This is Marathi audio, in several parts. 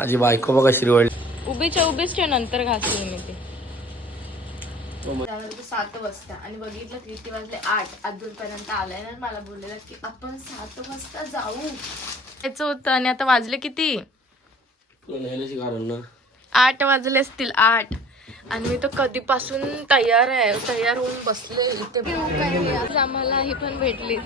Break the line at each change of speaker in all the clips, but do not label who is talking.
माझी बायको बघा श्रीवळी
उभीच्या उभीच ठेव नंतर घासली मी ते.
त्यानंतर सात वाजता आणि बघितलं किती वाजले? आठ. अजून पर्यंत आलाय ना मला बोललेला की आपण सात वाजता जाऊ.
यायचं होतं आणि आता वाजले किती? आठ वाजले असतील आठ. आणि मी तर कधीपासून तयार आहे तयार होऊन बसले इथे. आज आम्हाला ही पण भेटली.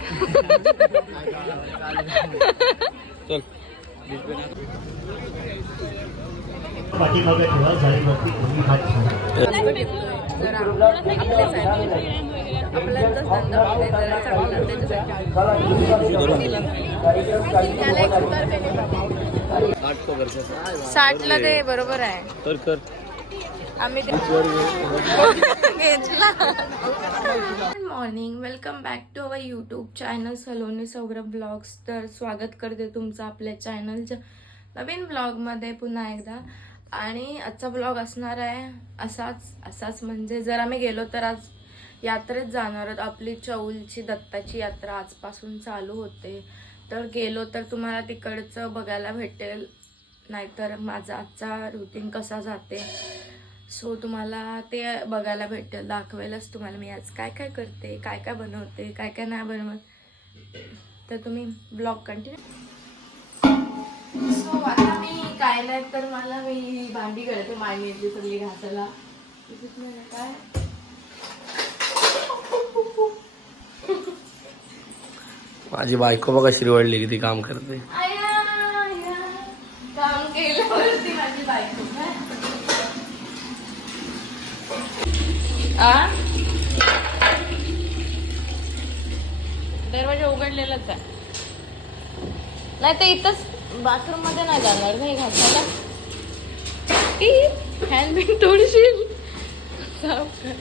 पकडचे
साठला ते बरोबर आहे.
कर कर.
आम्ही morning welcome back to our YouTube channel Saloni Saurabh blogs तर स्वागत करते तुमचं आपल्या चॅनलच्या नवीन ब्लॉगमध्ये पुन्हा एकदा. आणि आजचा ब्लॉग असणार आहे असाच असाच म्हणजे जर आम्ही गेलो तर आज यात्रेत जाणार आहोत. आपली चौलची दत्ताची यात्रा आजपासून चालू होते. तर गेलो तर तुम्हाला तिकडचं बघायला भेटेल. नाहीतर माझा आजचा रुटीन कसा जाते. सो तुम्हाला ते बघायला भेटेल दाखवेलच तुम्हाला मी आज काय काय करते काय काय बनवते काय काय नाही बनवत. तर तुम्ही ब्लॉग कंटिन्यू सो आता मी काय नाही तर मला मी भांडी करते मांडी येते सगळी घासायला. काय?
माझी बायको बघा श्रीवळली किती काम करते.
आ? दरवाजा उघडलेलाच आहे. नाही तर इथंच बाथरूममध्ये नाही जाणार नाही घासायला. हँड बिन तोडशील. साफ कर.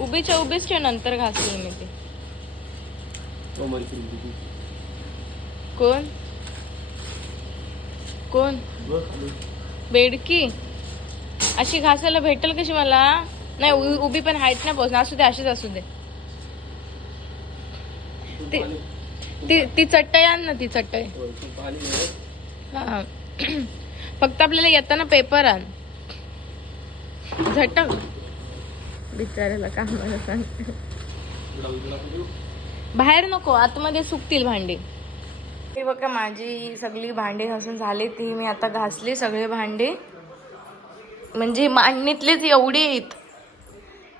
उभीच्या उभीच ठेव नंतर घासली मी ते. कोण? कोण? बेडकी. अशी घासायला भेटेल कशी मला? नाही उ- उभी पण हाईट नाही पोहोचणार असू दे अशीच असू दे. ती ती ती चटई आण ना ती चटई. हा. फक्त आपल्याला येताना पेपर आण. झटक. बिचारायला कामाला सांग. बाहेर नको आतमध्ये सुकतील भांडी. हे बघा माझी सगळी भांडी घासून झाली ती मी आता घासली सगळे भांडी. म्हणजे मांडणीतलीच एवढी आहेत.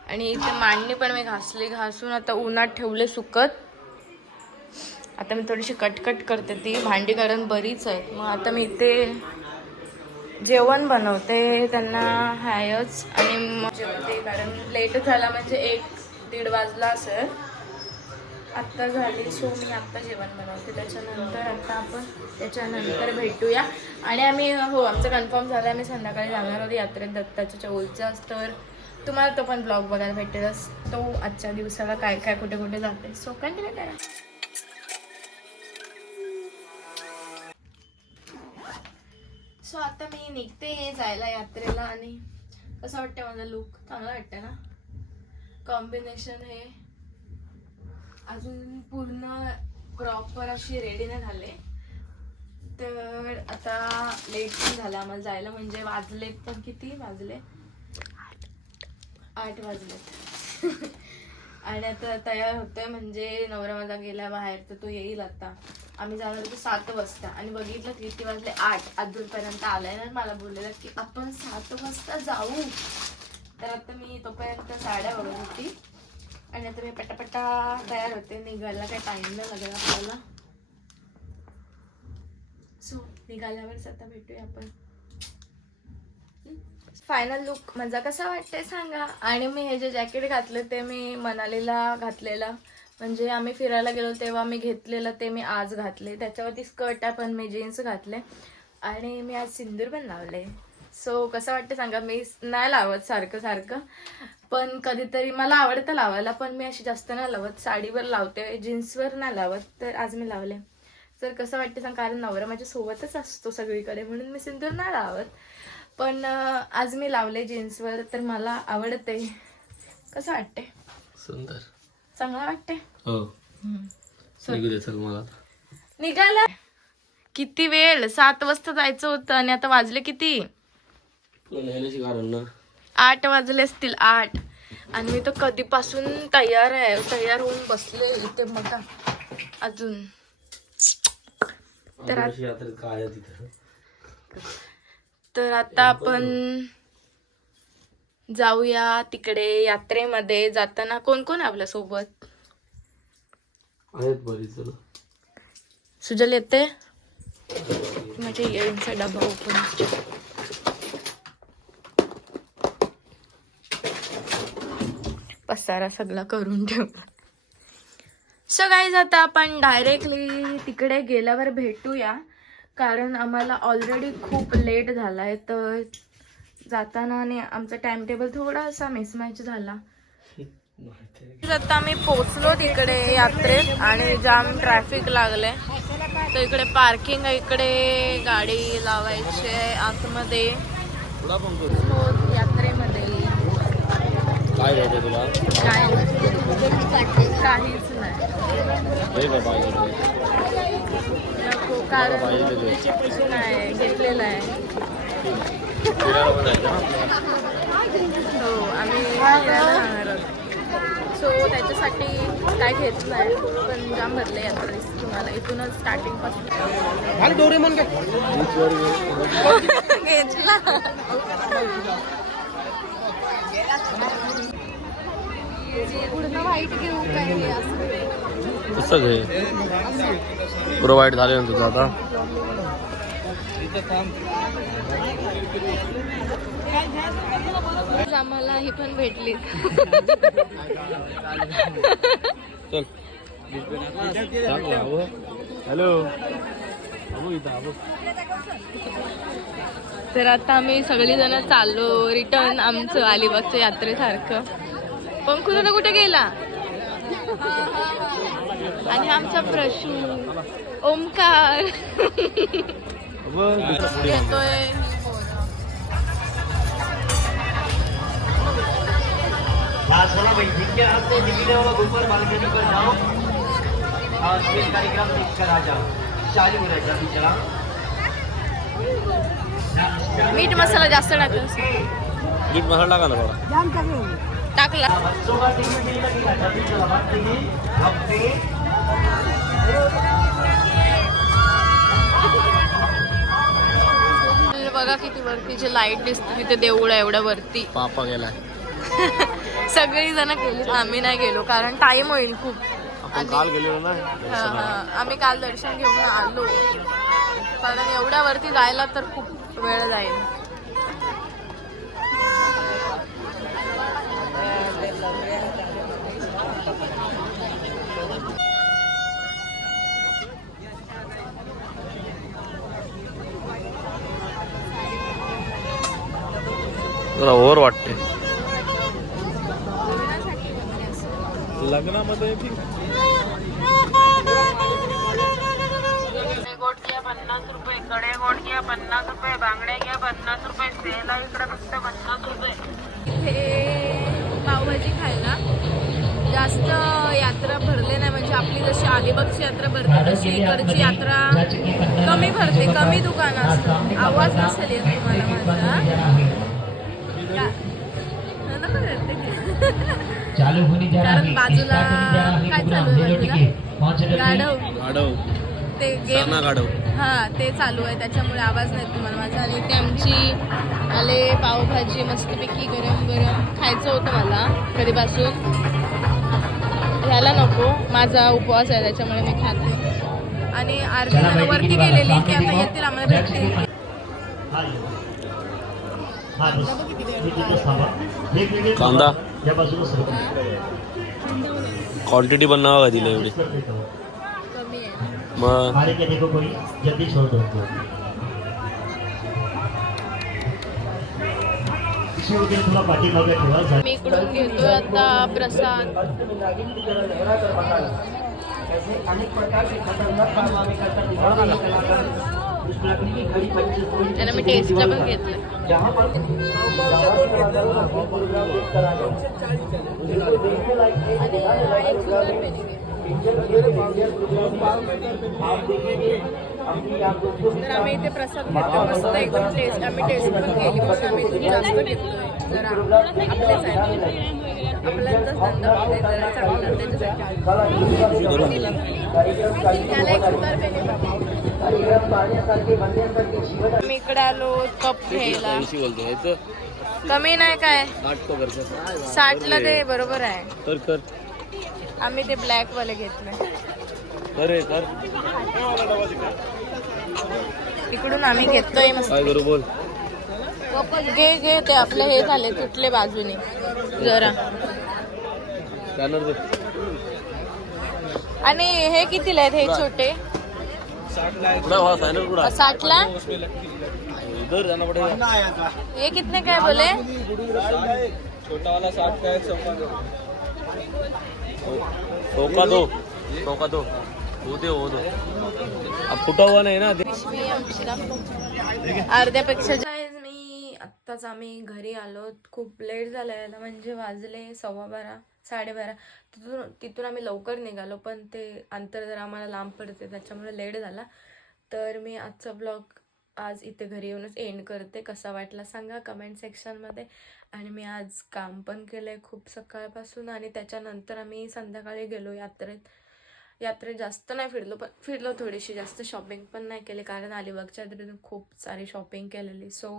आणि इथे मांडणी पण मी घासली घासून आता उन्हात ठेवले सुकत. आता मी थोडीशी कटकट करते ती. भांडी कारण बरीच आहेत. मग आता मी इथे जेवण बनवते. त्यांना हायच. आणि मग जेवते कारण लेट झाला म्हणजे एक दीड वाजला असेल. आत्ता झाली सो मी आत्ता जेवण बनवते. त्याच्यानंतर आता आपण त्याच्यानंतर भेटूया. आणि आम्ही हो आमचं कन्फर्म झालं आम्ही संध्याकाळी जाणार आहोत यात्रेत दत्ताच्या चौलचा तर तुम्हाला तो पण ब्लॉग बघायला भेटेलच. तो आजच्या दिवसाला काय काय कुठे कुठे जाते सो कंटिन्यू करा. सो आता मी निघते जायला यात्रेला आणि कसं वाटतं माझा लुक चांगला वाटतं ना? कॉम्बिनेशन हे अजून पूर्ण प्रॉपर अशी रेडी नाही झाले. तर आता लेट पण झालं आम्हाला जायला. म्हणजे वाजले पण किती? वाजले? आठ वाजले आणि आता तयार होतोय म्हणजे नवरा माझा गेला बाहेर तर तो येईल आता. आम्ही जाणार होतो सात वाजता. आणि बघितलं किती वाजले? आठ. अजूनपर्यंत आलाय ना मला बोललेलं की आपण सात वाजता जाऊ. तर आता मी तोपर्यंत साड्या बघत होती. आणि आता मी पटापटा तयार होते. निघायला काही टाइम नाही लागेल आपल्याला. सो निघाल्यावरच आता भेटूया आपण. फायनल लुक माझा कसा वाटतंय सांगा? आणि मी हे जे जॅकेट घातलं ते मी मनालीला घातलेलं. म्हणजे आम्ही फिरायला गेलो तेव्हा मी घेतलेलं ते मी आज घातले. त्याच्यावरती स्कर्ट आहे पण मी जीन्स घातले. आणि मी आज सिंदूर पण लावले. सो कसं वाटतं सांगा? मी नाही लावत सारखं सारखं. पण कधीतरी मला आवडतं लावायला पण मी अशी जास्त नाही लावत. साडीवर लावते जीन्सवर नाही लावत तर आज मी लावले. तर कसं वाटतं सांग? कारण नवरा माझ्या सोबतच असतो सगळीकडे म्हणून मी सिंदूर नाही लावत. पण आज मी लावले जीन्सवर तर मला आवडते. कसं वाटते
सुंदर.
चांगलं वाटते
हो. मला
निघाला. किती वेळ? सात वाजता जायचं होतं आणि आता वाजले किती? आठ वाजले असतील आठ. आणि मी तर कधीपासून तयार आहे. तयार होऊन बसले इथे बघा. अजून. तर
काय
तर आता आपण जाऊया तिकडे यात्रेमध्ये जाताना. कोण कोण आपल्यासोबत?
आहेत
सुजल येते? माझ्या इयरिंगचा डबा ओपन पसारा सगळा करून ठेवला सो गाईज आता आपण डायरेक्टली तिकडे गेल्यावर भेटूया. कारण आम्हाला ऑलरेडी खूप लेट झाला आहे तर जाताना आणि आमचा टाइम टेबल थोडासा मिसमॅच झाला. आता आम्ही पोचलो तिकडे यात्रेत आणि जाम ट्रॅफिक लागले तर इकडे पार्किंग आहे इकडे गाडी लावायची आहे आतमध्ये. हो, यात्रेमध्ये.
काय तुला?
काय? काहीच नाही. कारण
पाहिजे ते
नाही घेतलेलं आहे? हो आम्ही आहोत. सो त्याच्यासाठी काय घेतलं आहे? पण जाम भरले यात्रेस तुम्हाला इथूनच स्टार्टिंगपासून. घेतला. पूर्ण वाईट घेऊ काय हे असं?
कसं घे पुरं वाईट झाले ना तुझं आता.
आम्हाला ही पण भेटली
चल. हॅलो
तर आता आम्ही सगळी जण चाललो रिटर्न आमचं अलिबागच्या यात्रेसारखं. पण कुठं कुठे गेला? आणि आमचा प्रशू. ओमकार येतोय
कार्यक्रम
मीठ मसाला जास्त टाकला
मीठ मसाला टाका ना थोडा.
टाकला. बघा किती वरतीची लाइट दिसते तिथे देऊळ आहे एवढ्या वरती.
पापा गेलाय.
सगळी जण गेली आम्ही नाही गेलो कारण टाइम होईल खूप.
काल गेलेलो ना.
आम्ही काल दर्शन घेऊन आलो. कारण एवढ्या वरती जायला तर खूप वेळ जाईल.
जरा ओव्हर वाटते. लग्नामध्ये
गोट घ्या पन्नास रुपये कडे गोट घ्या पन्नास रुपये बांगड्या घ्या पन्नास रुपये सेला इकडे फक्त पन्नास रुपये. इथे पावभाजी खायला जास्त यात्रा भरले नाही म्हणजे आपली जशी अलिबागची यात्रा भरते तशी इकडची यात्रा कमी भरते कमी दुकानं असतात. आवाज नसेल येत तुम्हाला माझा.
चालू होने जा
कारण बाजूला काय चालू आहे बाजूला गाढव.
गाडव
ते गेम
गाडव
हा ते चालू आहे. त्याच्यामुळे आवाज नाही तुम्हाला माझा. आणि इथे आमची आले पावभाजी मस्तपैकी गरम गरम खायचं होतं मला कधीपासून. ह्याला नको. माझा उपवास आहे त्याच्यामुळे मी खाते आणि अर्धी जण वरती गेलेली की आता येतील आम्हाला भेटतील.
कांदा
या बाजूला सरकून
क्वांटिटी पण नाव का दिलं एवढी मग?
कोई जल्दी छोड़ दो
मी इकडून घेतोय आता प्रसाद. त्याला मी टेस्टला पण घेतलं. तर आम्ही इथे प्रसाद घेतो मस्त एकदम टेस्ट आम्ही टेस्ट पण केली पण आम्ही इथे जास्त घेतोय जरा आपलेच आहे आपल्याचाच धंदा होते जरा चांगला त्याच्यासाठी त्याला एक सुतार आम्ही इकडे आलो कप घ्यायला. कमी नाही काय?
आठ
साठला ते बरोबर आहे.
तर कर
आम्ही ते ब्लॅक वाले घेतले. इकडून आम्ही घेतोय मस्त.
काय
घे घे ते आपले हे झाले तुटले बाजूने. जरा. आणि हे कितीला आहेत? हे छोटे.
कुठं हा स्कॅनर कुठं
साठला?
इधर जाना पडेगा।
हे कितने काय बोले
छोटा वाला साठ का है चौका दो चौका दो चौका दो। वो दे वो दो। अब फुटा हुआ नहीं ना
अर्ध्यापेक्षा Guys, मी आत्ताच आम्ही घरी आलो. खूप लेट झाला म्हणजे वाजले सव्वा बारा साडेबारा तिथून तिथून आम्ही लवकर निघालो पण ते अंतर जर आम्हाला लांब पडते त्याच्यामुळे लेट झाला. तर मी आजचा ब्लॉग आज इथे घरी येऊनच एंड करते. कसा वाटला सांगा कमेंट सेक्शनमध्ये आणि मी आज काम पण केलं आहे खूप सकाळपासून आणि त्याच्यानंतर आम्ही संध्याकाळी गेलो यात्रेत. यात्रेत जास्त नाही फिरलो पण फिरलो थोडीशी. जास्त शॉपिंग पण नाही केली कारण अलिबागच्या यात्रेतून खूप सारी शॉपिंग केलेली. सो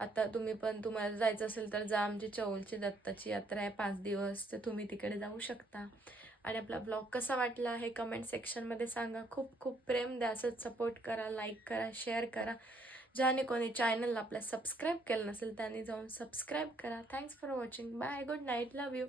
आता तुम्ही पण तुम्हाला जायचं असेल तर जा. आमची चौलची दत्ताची यात्रा आहे पाच दिवस तर तुम्ही तिकडे जाऊ शकता. आणि आपला ब्लॉग कसा वाटला हे कमेंट सेक्शनमध्ये सांगा. खूप खूप प्रेम द्या. असंच सपोर्ट करा लाईक करा शेअर करा. ज्याने कोणी चॅनलला आपल्या सबस्क्राईब केलं नसेल त्यांनी जाऊन सबस्क्राईब करा. Thanks for watching bye good night love you